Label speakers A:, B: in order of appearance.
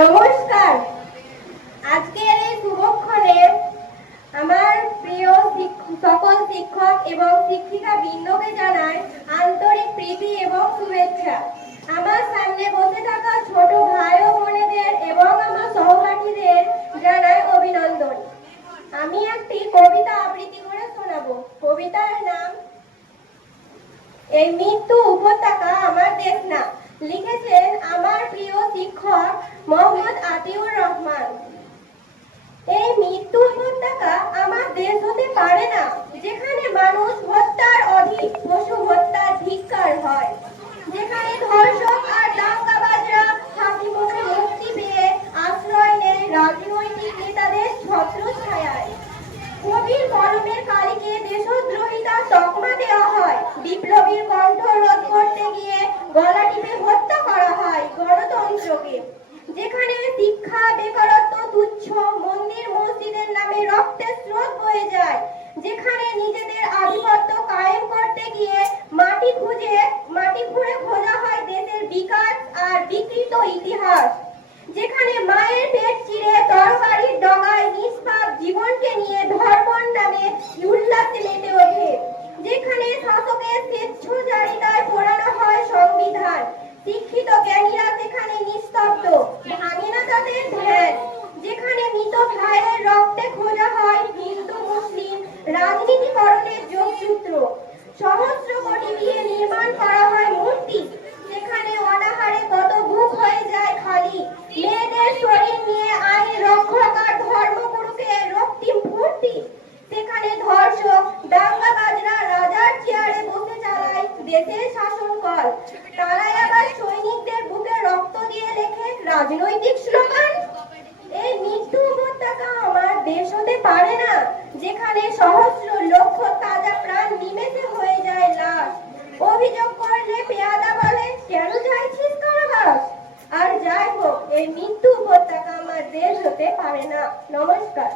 A: নমস্কার। আজকের এই শুভক্ষণে আমার প্রিয় সকল শিক্ষক এবং শিক্ষিকা বৃন্দকে জানাই আন্তরিক প্রীতি এবং শুভেচ্ছা। আমার সামনে বসে থাকা ছোট ভাই ও বোনেদের এবং আমার সহপাঠীদের জানাই অভিনন্দন। আমি একটি কবিতা আবৃত্তি করে শোনাবো। কবিতার নাম এই মৃত্যু উপত্যকা আমার দেশ না লিখেছেন আমার প্রিয় শিক্ষক মোহাম্মদ আতিউর রহমান এই মৃত্যু উপত্যকা আমার দেশ হতে পারে না, যেখানে মানুষ হত্যার অধিক পশু হত্যার ধিক্কার হয়। যেখানে ধর্ষক আর দাঙ্গাবাজরা হাসি মুখে মুক্তি পেয়ে আশ্রয় নেয় রাজনৈতিক নেতাদের ছত্র ছায়ায়। কবির কলমের কালিকে দেশদ্রোহিতা তকমা দেওয়া হয় বিপ্লবীর বয়ে যায়, যেখানে নিজেদের আধিপত্য কায়েম করতে গিয়ে মাটি খুঁজে, মাটি খুঁড়ে খোঁজা হয় দেশের বিকাশ আর বিকৃত ইতিহাস। যেখানে মায়ের পেট চিরে তরবারির রাজনীতিকরণের যোগসূত্র। সহস্র কোটি দিয়ে নির্মাণ করা হয় মূর্তি, যেখানে অনাহারে কত বুক হয়ে যায় খালি। মেয়েদের শরীর নিয়ে আইন রক্ষক আর ধর্মগুরুকে রক্তিম ফুর্তি সেখানে ধর্ষক দাঙ্গাবাজরা রাজার চেয়ারে বসে চালায় দেশের শাসন কর তারাই আবার সৈনিকদের বুকে রক্ত দিয়ে লেখে রাজনৈতিক স্লোগান এই মৃত্যু উপত্যকা আমার দেশ হতে পারে না, যেখানে সহস্র লক্ষ তাজা প্রাণ নিমেষে হয়ে যায় লাশ। অভিযোগ করলে পেয়াদা বলে, কেন চাইছিস কারাবাস আর যাই হোক এই মৃত্যু উপত্যকা আমার দেশ হতে পারে না। নমস্কার।